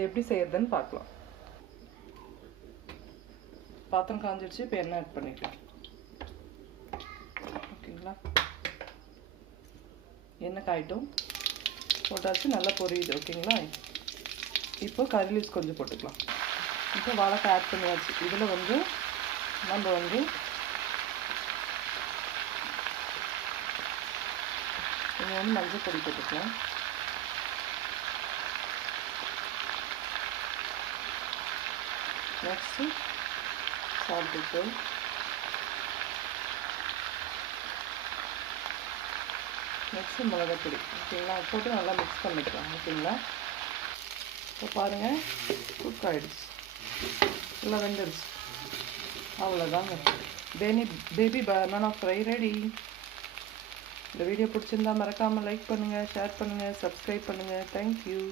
இது எப்படி செய்யறதுன்னு பார்க்கலாம். பாத்திரம் காஞ்சிடுச்சு. இப்போ எண்ணெய் ஆட் பண்ணிக்கலாம். ஓகேங்களா, எண்ணெய் காயிட்டும் போட்டாச்சு, நல்லா பொரியுது. ஓகேங்களா, இப்போ கறி லீவ்ஸ் கொஞ்சம் போட்டுக்கலாம். இப்போ வாழைக்காய் ஆட் பண்ணியாச்சு. இதில் வந்து நம்ம வந்து மஞ்சள் பொடி போட்டுக்கலாம். நெக்ஸ்ட்டு சால்ட் உப்பு, நெக்ஸ்ட்டு மிளகாத்தூள். ஓகேங்களா, போட்டு நல்லா மிக்ஸ் பண்ணிக்கலாம். ஓகேங்களா, இப்போ பாருங்கள் குக் ஆகிடுச்சு, நல்லா வெந்துடுச்சு. அவ்வளோதாங்க, பேபி பனானா ஃப்ரை ரெடி. இந்த வீடியோ பிடிச்சிருந்தா மறக்காமல் லைக் பண்ணுங்கள், ஷேர் பண்ணுங்கள், சப்ஸ்கிரைப் பண்ணுங்கள். தேங்க்யூ.